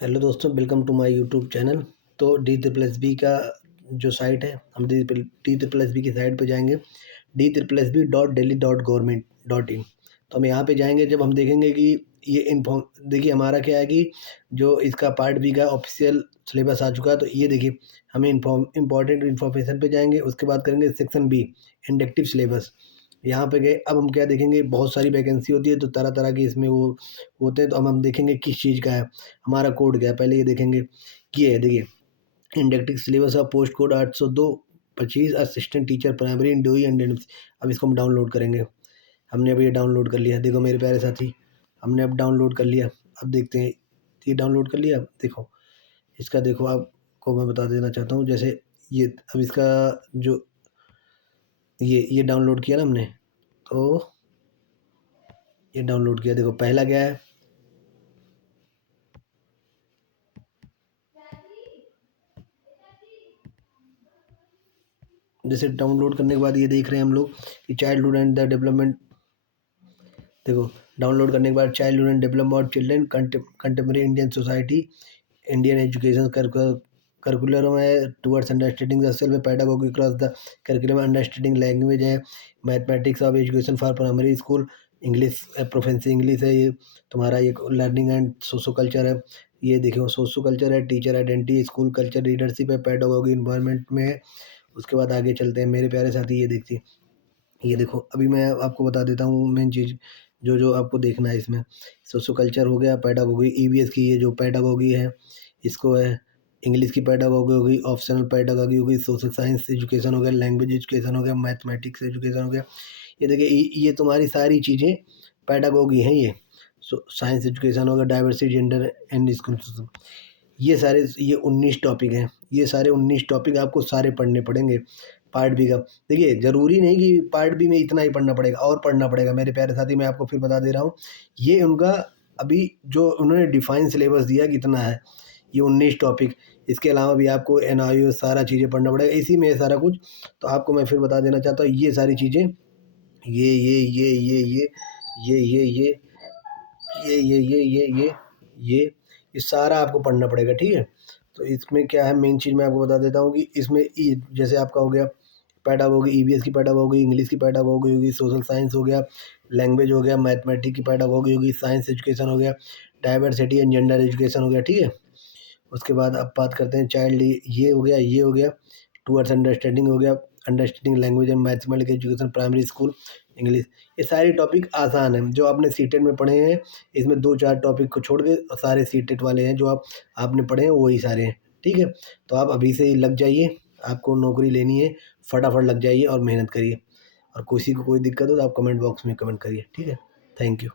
Hello दोस्तों, welcome to my YouTube channel. तो D triple S B का जो साइट है, हम डी ट्रिपल एस बी की साइट पे जाएंगे, DSSB.delhi.government.in। तो हम यहाँ पे जाएंगे। जब हम देखेंगे कि ये इन्फॉर्म देखिए हमारा क्या है कि जो इसका पार्ट बी का ऑफिशियल सिलेबस आ चुका है। तो ये देखिए हमें इम्पॉर्टेंट इन्फॉर्मेशन पे जाएंगे। उसके बाद करेंगे सेक्शन बी, इंडक्टिव सिलेबस। यहाँ पे गए, अब हम क्या देखेंगे, बहुत सारी वैकेंसी होती है तो तरह तरह की इसमें वो होते हैं। तो हम देखेंगे किस चीज़ का है, हमारा कोड क्या है, पहले ये देखेंगे। ये है, देखिए, inductive syllabus of post code 802-25 assistant teacher primary in डोई एंड एनएमसी। अब इसको हम डाउनलोड करेंगे। हमने अभी ये डाउनलोड कर लिया, देखो मेरे प्यारे साथी, हमने अब डाउनलोड कर लिया। अब देखते हैं, ये डाउनलोड कर लिया। देखो इसका, देखो आपको मैं बता देना चाहता हूँ। जैसे ये अब इसका जो ये डाउनलोड किया ना हमने, तो ये डाउनलोड किया। देखो पहला क्या है, जैसे डाउनलोड करने के बाद ये देख रहे हैं हम लोग कि चाइल्डहुड एंड द डेवलपमेंट। देखो डाउनलोड करने के बाद childhood and development of children, contemporary Indian society, Indian education curricular में towards understanding the self pedagogy cross the curriculum, understanding language है, mathematics of education for primary school, English proficiency English है, ये तुम्हारा ये learning and socio culture है। ये देखो socio culture है, teacher identity, school culture, leadership है, पेडागोगी इन्वायरमेंट में है। उसके बाद आगे चलते हैं मेरे प्यारे साथी। ये देखिए, ये देखो अभी मैं आपको बता देता हूँ मेन चीज़ जो जो आपको देखना है इसमें। सोशो कल्चर हो गया, पेडागोगी, ईवीएस की ये जो पेडागोगी है इसको है, इंग्लिश की पेडागोगी होगी, ऑप्शनल पेडागोगी होगी, सोशल साइंस एजुकेशन हो गया, लैंग्वेज एजुकेशन हो गया, मैथमेटिक्स एजुकेशन हो गया। ये देखिए ये तुम्हारी सारी चीज़ें पेडागोगी हैं। ये साइंस एजुकेशन हो गया, डाइवर्सिटी, जेंडर एंड स्कूल, ये सारे, ये 19 टॉपिक हैं। ये सारे 19 टॉपिक आपको सारे पढ़ने पड़ेंगे पार्ट बी का। देखिए ज़रूरी नहीं कि पार्ट बी में इतना ही पढ़ना पड़ेगा, और पढ़ना पड़ेगा मेरे प्यारे साथी। मैं आपको फिर बता दे रहा हूँ, ये उनका अभी जो उन्होंने डिफाइन सिलेबस दिया कितना है, ये 19 टॉपिक। इसके अलावा भी आपको एनआईओ सारा चीज़ें पढ़ना पड़ेगा, इसी में है सारा कुछ। तो आपको मैं फिर बता देना चाहता हूँ, ये सारी चीज़ें, ये सारा आपको पढ़ना पड़ेगा, ठीक है। तो इसमें क्या है, मेन चीज़ मैं आपको बता देता हूँ कि इसमें जैसे आपका हो गया पेडागोगी, ईवीएस की पेडागोगी, इंग्लिश की पेडागोगी होगी, सोशल साइंस हो गया, लैंग्वेज हो गया, मैथमेटिक्स की पेडागोगी होगी, साइंस एजुकेशन हो गया, डाइवर्सिटी एंड जेंडर एजुकेशन हो गया, ठीक है। उसके बाद अब बात करते हैं चाइल्ड, ये हो गया, ये हो गया, टूवर्ड्स अंडरस्टैंडिंग हो गया, understanding language and mathematics education primary school English. ये सारे टॉपिक आसान हैं जो आपने सीटेट में पढ़े हैं। इसमें 2-4 टॉपिक को छोड़ के सारे सीटेट वाले हैं जो आपने पढ़े हैं, वही सारे हैं, ठीक है। तो आप अभी से ही लग जाइए, आपको नौकरी लेनी है, फटाफट लग जाइए और मेहनत करिए। और किसी को कोई दिक्कत हो तो आप कमेंट बॉक्स में कमेंट करिए, ठीक है। Thank you.